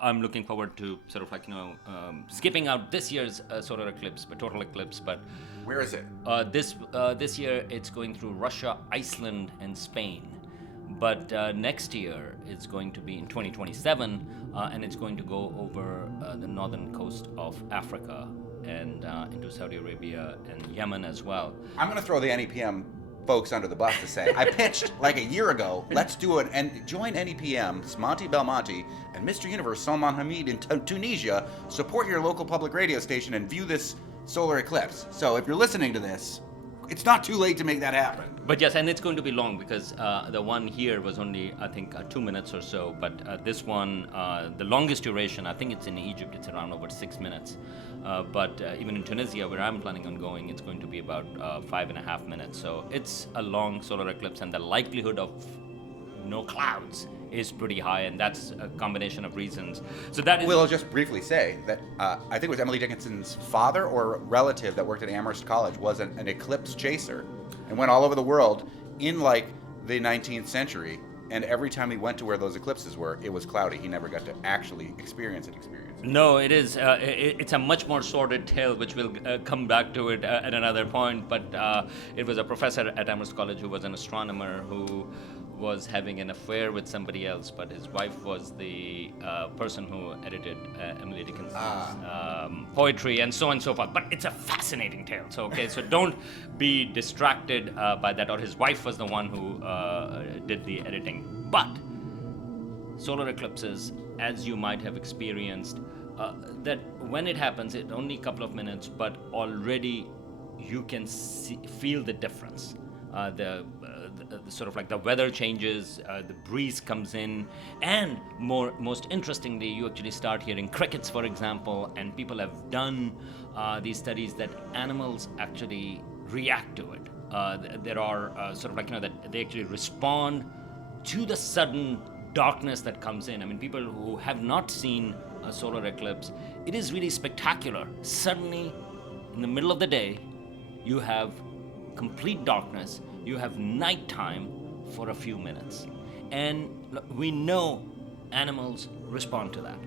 I'm looking forward to sort of skipping out this year's solar eclipse, but total eclipse. But Where is it? this year it's going through Russia, Iceland, and Spain. But next year it's going to be in 2027, and it's going to go over the northern coast of Africa and into Saudi Arabia and Yemen as well. I'm going to throw the NEPM folks under the bus to say, I pitched like a year ago, let's do it, and join NEPM, Monty Belmonte, and Mr. Universe Salman Hamid in Tunisia, support your local public radio station and view this solar eclipse. So if you're listening to this, it's not too late to make that happen. But yes, and it's going to be long because the one here was only, I think, 2 minutes or so. But this one, the longest duration, I think it's in Egypt, it's around over 6 minutes. But even in Tunisia, where I'm planning on going, it's going to be about 5.5 minutes. So it's a long solar eclipse, and the likelihood of no clouds is pretty high, and that's a combination of reasons. So that is. We'll just briefly say that I think it was Emily Dickinson's father or relative that worked at Amherst College was an eclipse chaser and went all over the world in like the 19th century. And every time he went to where those eclipses were, it was cloudy. He never got to actually experience it. No, it is. It's a much more sordid tale, which we'll come back to it at another point. But it was a professor at Amherst College who was an astronomer who was having an affair with somebody else, but his wife was the person who edited Emily Dickinson's poetry and so on and so forth. But it's a fascinating tale. So don't be distracted by that. Or his wife was the one who did the editing. But solar eclipses, as you might have experienced, that when it happens, it's only a couple of minutes, but already you can feel the difference. The sort of like the weather changes, the breeze comes in, and most interestingly, you actually start hearing crickets, for example, and people have done these studies that animals actually react to it. There are sort of like, that they actually respond to the sudden darkness that comes in. I mean, people who have not seen a solar eclipse, it is really spectacular. Suddenly, in the middle of the day, you have complete darkness. You have nighttime for a few minutes. And we know animals respond to that.